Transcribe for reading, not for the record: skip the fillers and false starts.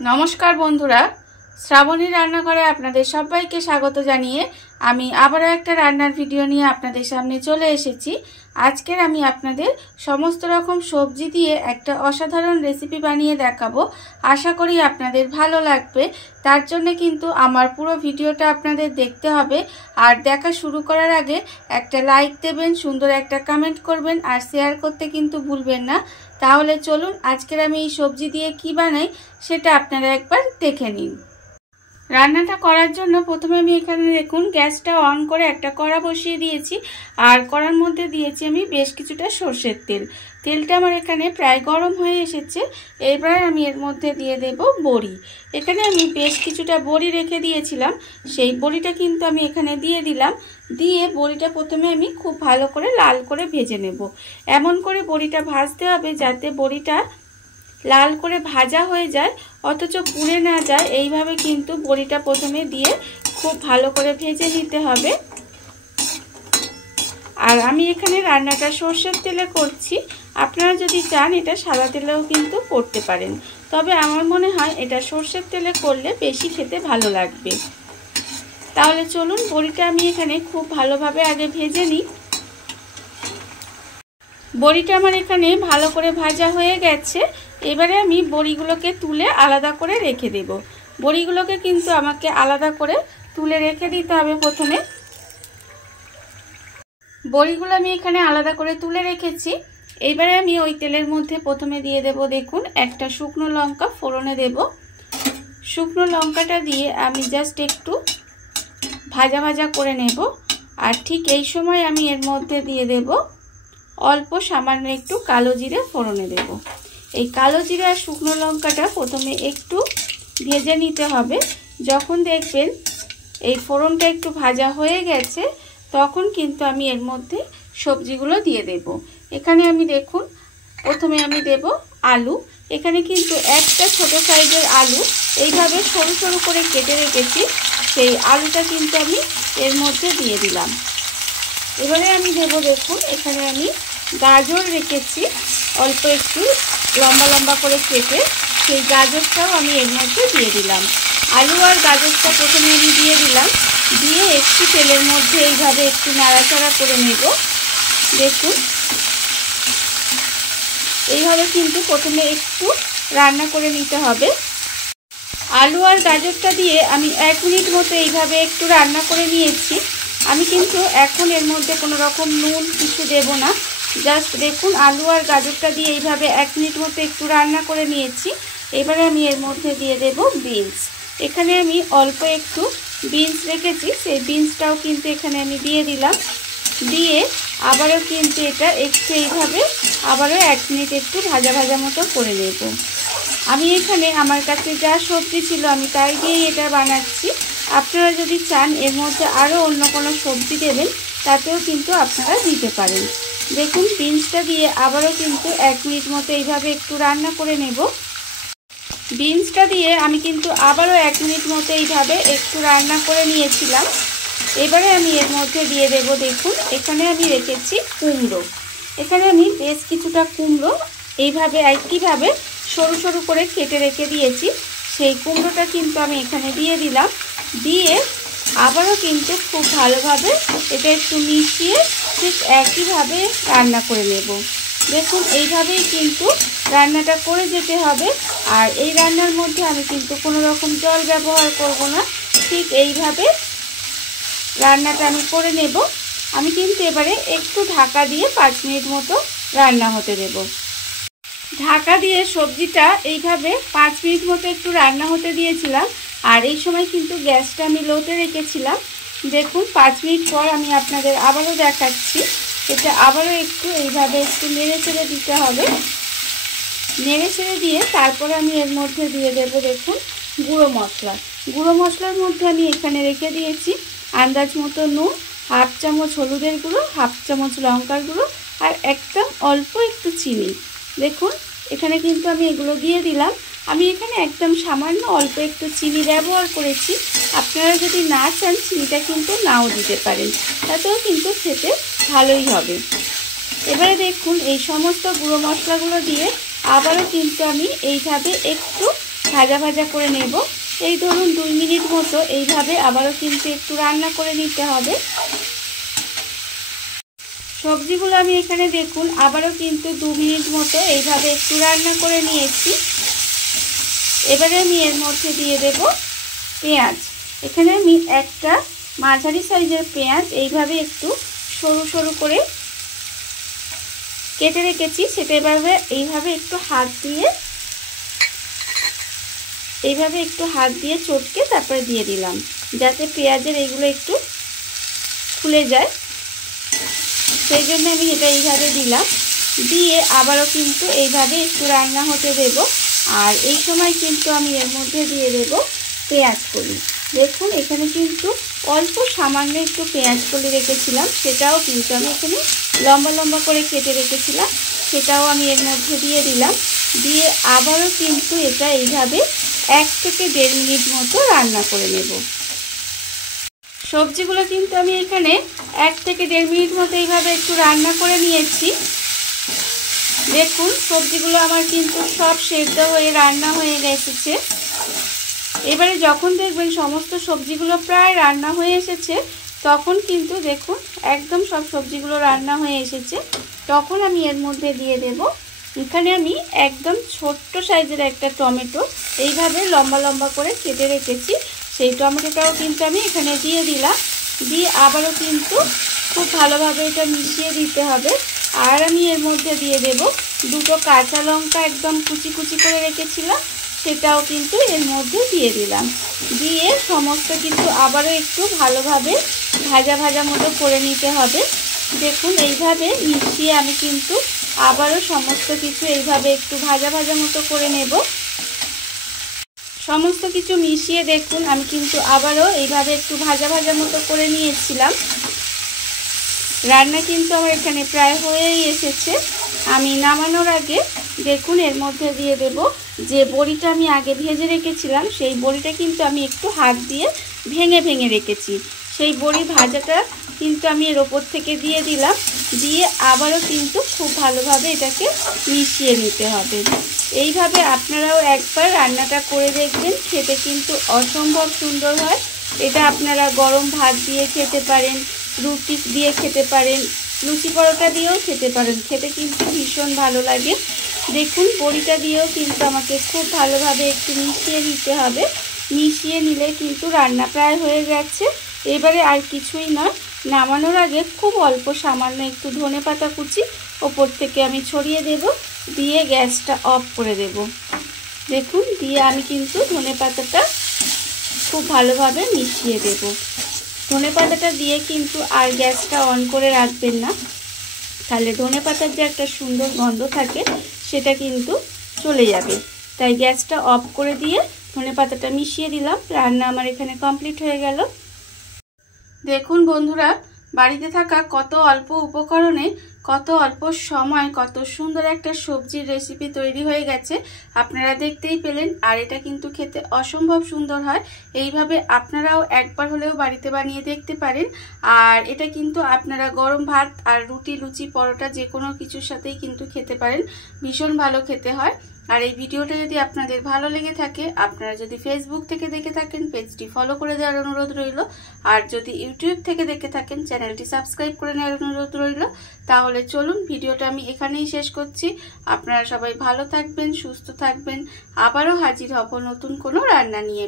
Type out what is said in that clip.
नमस्कार बंधुरा श्रावणी रान्नाघरे आपनादेर सबाइके स्वागत जानिए आमी आबारो एकटा रान्नार भिडियो निये आपनादेर सामने चले एसेछि। आजकेर आमी आपनादेर समस्त रकम सब्जी दिए एकटा असाधारण रेसिपि बानिये देखाबो। आशा करी आपनादेर भालो लागबे। तार जन्य किन्तु आमार पुरो भिडियोटा आपनादेर देखते हबे और देखा शुरू करार आगे एकटा लाइक देबेन, सुंदर एकटा कमेंट करबेन और शेयर करते किन्तु भूलबेन ना। ताहले चलुन आजकेर आमी एई सब्जी दिए कि बानाई सेटा आपनारा एकबार देखे निन। रान्नाटा करार जन्य प्रथमे आमी एखाने देखुन ग्यासटा अन करे एकटा कड़ा बसिए दिएछि और कड़ार मध्य दिएछि आमी बेश किछुटा सर्षेर तेल। तेलटा आमार एखाने प्राय गरम हये एसेছে। एबार आमी एर मध्य दिए देब बड़ी। एखाने आमी बेश किछुटा बड़ी रेखे दिएछिलाम, सेई बड़ीटा किन्तु आमी एखाने दिए दिलाम। दिए बड़ीटा प्रथमे आमी खूब भालो करे लाल करे भेजे नेब। एमन करे बड़ीटा भाजते हबे जाते बड़ीटा लाल करे भाजा हो जाए अथच पुड़े ना जाए। এইভাবে কিন্তু বড়িটা প্রথমে দিয়ে খুব ভালো করে ভেজে নিতে হবে। আর আমি এখানে রান্নাটা সরষের তেলে করছি, আপনারা যদি চান এটা সাদা তেলেও কিন্তু করতে পারেন, তবে আমার মনে হয় এটা সরষের তেলে করলে বেশি খেতে ভালো লাগবে। তাহলে চলুন বড়িটা আমি এখানে খুব ভালোভাবে আগে ভেজে নিই। বড়িটা আমার এখানে ভালো করে ভাজা হয়ে গেছে। এবারে আমি বড়িগুলোকে তুলে আলাদা করে রেখে দেব। বড়িগুলোকে কিন্তু আমাকে আলাদা করে তুলে রেখে দিতে হবে। প্রথমে বড়িগুলো আমি এখানে আলাদা করে তুলে রেখেছি। এবারে আমি ওই তেলের মধ্যে প্রথমে দিয়ে দেব দেখুন একটা শুকনো লঙ্কা ফোড়নে দেব। শুকনো লঙ্কাটা দিয়ে আমি জাস্ট একটু ভাজা ভাজা করে নেব। আর ঠিক এই সময় আমি এর মধ্যে দিয়ে দেব অল্প সামান্য একটু কালো জিরে ফোড়নে দেব। এই কালো জিরে আর শুকনো লঙ্কাটা প্রথমে একটু ভেজে নিতে হবে। যখন দেখবেন এই ফোড়নটা একটু ভাজা হয়ে গেছে তখন কিন্তু আমি এর মধ্যে সবজিগুলো দিয়ে দেব। এখানে আমি দেখুন প্রথমে আমি দেব আলু। এখানে কিন্তু একটা ছোট সাইজের আলু এইভাবে সরু সরু করে কেটে রেখেছি, সেই আলুটা কিন্তু আমি এর মধ্যে দিয়ে দিলাম। এবারে আমি দেব দেখুন এখানে আমি গাজর রেখেছি অল্প একটু লম্বা লম্বা করে কেটে, সেই গাজরটাও আমি এর মধ্যে দিয়ে দিলাম। আলু আর গাজরটা প্রথমে আমি দিয়ে দিলাম, দিয়ে একটু তেলের মধ্যে এইভাবে একটু নাড়াচাড়া করে নেব। দেখুন এইভাবে কিন্তু প্রথমে একটু রান্না করে নিতে হবে। আলু আর গাজরটা দিয়ে আমি 1 মিনিট মতো এইভাবে একটু রান্না করে নিয়েছি। আমি কিন্তু এখন এর মধ্যে কোনো রকম নুন কিছু দেব না। জাস্ট দেখুন আলু আর গাজরটা দিয়ে এইভাবে 1 মিনিট মতো একটু রান্না করে নিয়েছি। এবারে আমি এর মধ্যে দিয়ে দেব বিনস। এখানে আমি অল্প একটু বিনস রেখেছি, সেই বিনসটাও কিন্তু এখানে আমি দিয়ে দিলাম। দিয়ে আবারও কিন্তু এটা একটু এইভাবে আবারও 1 মিনিট একটু ভাজা ভাজা মতো করে নেব। আমি এখানে আমার কাছে যা সবজি ছিল আমি তাই দিয়েই এটা বানাচ্ছি। আপনারা যদি চান এর মধ্যে আরও অন্য কোনো সবজি দেবেন তাতেও কিন্তু আপনারা দিতে পারেন। দেখুন বিনসটা দিয়ে আবারও কিন্তু 1 মিনিট মতো এইভাবে একটু রান্না করে নেব। বিনসটা দিয়ে আমি কিন্তু আবারও 1 মিনিট মতো এইভাবে একটু রান্না করে নিয়েছিলাম। এবারে আমি এর মধ্যে দিয়ে দেব দেখুন এখানে আমি রেখেছি কুমড়ো। এখানে আমি বেশ কিছুটা কুমড়ো এইভাবে একইভাবে সরু সরু করে কেটে রেখে দিয়েছি, সেই কুমড়োটা কিন্তু আমি এখানে দিয়ে দিলাম। দিয়ে আবারও কিন্তু খুব ভালোভাবে এটা একটু মিশিয়ে ঠিক একইভাবে রান্না করে নেব। দেখুন এইভাবেই কিন্তু রান্নাটা করে যেতে হবে। আর এই রান্নার মধ্যে আমি কিন্তু কোনো রকম জল ব্যবহার করব না, ঠিক এইভাবে রান্নাটা আমি করে নেব। আমি কিন্তু এবারে একটু ঢাকা দিয়ে 5 মিনিট মতো রান্না হতে দেব। ঢাকা দিয়ে সবজিটা এইভাবে 5 মিনিট মতো একটু রান্না হতে দিয়েছিলাম। আর এই সময় কিন্তু গ্যাসটা আমি লোতে রেখেছিলাম। দেখুন 5 মিনিট পর আমি আপনাদের আবারও দেখাচ্ছি। এটা আবারও একটু এইভাবে একটু নেড়ে চেড়ে দিতে হবে। নেড়ে চেড়ে দিয়ে তারপরে আমি এর মধ্যে দিয়ে দেব দেখুন গুঁড়ো মশলা। গুঁড়ো মশলার মধ্যে আমি এখানে রেখে দিয়েছি আন্দাজ মতো নুন, 1/2 চামচ হলুদের গুঁড়ো, 1/2 চামচ লঙ্কার গুঁড়ো আর একদম অল্প একটু চিনি। দেখুন এখানে কিন্তু আমি এগুলো দিয়ে দিলাম। আমি এখানে একদম সামান্য অল্প একটু চিনি ব্যবহার করেছি। আপনারা যদি না চান চিনিটা কিন্তু নাও দিতে পারেন, তাতেও কিন্তু খেতে ভালোই হবে। এবারে দেখুন এই সমস্ত গুঁড়ো মশলাগুলো দিয়ে আবারও কিন্তু আমি এইভাবে একটু ভাজা ভাজা করে নেব। এই ধরুন 2 মিনিট মতো এইভাবে আবারও কিন্তু একটু রান্না করে নিতে হবে। সবজিগুলো আমি এখানে দেখুন আবারও কিন্তু 2 মিনিট মতো এইভাবে একটু রান্না করে নিয়েছি। এবারে আমি এর মধ্যে দিয়ে দেব পেঁয়াজ। এখানে আমি একটা মাঝারি সাইজের পেঁয়াজ এইভাবে একটু সরু সরু করে কেটে রেখেছি, সেটা এইভাবে একটু হাত দিয়ে চটকে তারপরে দিয়ে দিলাম, যাতে পেঁয়াজের এইগুলো একটু ফুলে যায়, সেই জন্য আমি এটা এইভাবে দিলাম। দিয়ে আবারও কিন্তু এইভাবে একটু রান্না হতে দেব। আর এই সময় কিন্তু আমি এর মধ্যে দিয়ে দেব পেঁয়াজ কলি। দেখুন এখানে কিন্তু অল্প সামান্য একটু পেঁয়াজ কলি রেখেছিলাম, সেটাও কিন্তু আমি এখানে লম্বা লম্বা করে কেটে রেখেছিলাম, সেটাও আমি এর মধ্যে দিয়ে দিলাম। দিয়ে আবারও কিন্তু এটা এইভাবে 1 থেকে 1.5 মিনিট মতো রান্না করে নেব। সবজিগুলো কিন্তু আমি এখানে 1 থেকে 1.5 মিনিট মতো এইভাবে একটু রান্না করে নিয়েছি। দেখুন সবজিগুলো আমার কিন্তু সব সেদ্ধ হয়ে রান্না হয়ে গেছে। এবারে যখন দেখবেন সমস্ত সবজিগুলো প্রায় রান্না হয়ে এসেছে, তখন কিন্তু দেখুন একদম সব সবজিগুলো রান্না হয়ে এসেছে, তখন আমি এর মধ্যে দিয়ে দেব, এখানে আমি একদম ছোট্ট সাইজের একটা টমেটো এইভাবে লম্বা লম্বা করে কেটে রেখেছি, সেই টমেটোটাও কিন্তু আমি এখানে দিয়ে দিলাম। দিয়ে আবারও কিন্তু খুব ভালোভাবে এটা মিশিয়ে দিতে হবে। আর আমি এর মধ্যে দিয়ে দেব 2টো কাঁচা লঙ্কা একদম কুচি কুচি করে রেখেছিলাম, সেটাও কিন্তু এর মধ্যে দিয়ে দিলাম। দিয়ে সমস্ত কিছু আবারও একটু ভালোভাবে ভাজা ভাজা মতো করে নিতে হবে। দেখুন এইভাবে মিশিয়ে আমি কিন্তু আবারও সমস্ত কিছু এইভাবে একটু ভাজা ভাজা মতো করে নেব। সমস্ত কিছু মিশিয়ে দেখুন আমি কিন্তু আবারও এইভাবে একটু ভাজা ভাজা মতো করে নিয়েছিলাম। রান্না কিন্তু আমার এখানে প্রায় হয়েই এসেছে। আমি নামানোর আগে দেখুন এর মধ্যে দিয়ে দেব যে বড়িটা আমি আগে ভেজে রেখেছিলাম, সেই বড়িটা কিন্তু আমি একটু হাত দিয়ে ভেঙে ভেঙে রেখেছি, সেই বড়ি ভাজাটা কিন্তু আমি এর ওপর থেকে দিয়ে দিলাম। দিয়ে আবারও কিন্তু খুব ভালোভাবে এটাকে মিশিয়ে নিতে হবে। এইভাবে আপনারাও একবার রান্নাটা করে দেখবেন, খেতে কিন্তু অসম্ভব সুন্দর হয়। এটা আপনারা গরম ভাত দিয়ে খেতে পারেন, রুটি দিয়ে খেতে পারেন, লুচি পরোটা দিয়েও খেতে পারেন, খেতে কিন্তু ভীষণ ভালো লাগে। দেখুন বড়িটা দিয়েও কিন্তু আমাকে খুব ভালোভাবে একটু মিশিয়ে নিতে হবে। মিশিয়ে নিলে কিন্তু রান্না প্রায় হয়ে যাচ্ছে। এবারে আর কিছুই নয়, নামানোর আগে খুব অল্প সামান্য একটু ধনেপাতা কুচি ওপর থেকে আমি ছড়িয়ে দেব, দিয়ে গ্যাসটা অফ করে দেব। দেখুন দিয়ে আমি কিন্তু ধনেপাতাটা খুব ভালোভাবে মিশিয়ে দেব। ধনেপাতাটা দিয়ে কিন্তু আর গ্যাসটা অন করে রাখবেন না, তাহলে ধনেপাতার যে একটা সুন্দর গন্ধ থাকে সেটা কিন্তু চলে যাবে। তাই গ্যাসটা অফ করে দিয়ে ধনেপাতাটা মিশিয়ে দিলাম। রান্না আমার এখানে কমপ্লিট হয়ে গেল। দেখুন বন্ধুরা, বাড়িতে থাকা কত অল্প উপকরণে কত অল্প সময় কত সুন্দর একটা সবজির রেসিপি তৈরি হয়ে গেছে, আপনারা দেখতেই পেলেন। আর এটা কিন্তু খেতে অসম্ভব সুন্দর হয়। এইভাবে আপনারাও একবার হলেও বাড়িতে বানিয়ে দেখতে পারেন। আর এটা কিন্তু আপনারা গরম ভাত আর রুটি লুচি পরোটা যে কোনো কিছুর সাথেই কিন্তু খেতে পারেন, ভীষণ ভালো খেতে হয়। আর এই ভিডিওটা যদি আপনাদের ভালো লেগে থাকে, আপনারা যদি ফেসবুক থেকে দেখে থাকেন পেজটি ফলো করে দেওয়ার অনুরোধ রইল। আর যদি ইউটিউব থেকে দেখে থাকেন চ্যানেলটি সাবস্ক্রাইব করে নেওয়ার অনুরোধ রইল। তাহলে চলুন ভিডিওটা আমি এখানেই শেষ করছি। আপনারা সবাই ভালো থাকবেন, সুস্থ থাকবেন। আবারও হাজির হব নতুন কোনো রান্না নিয়ে।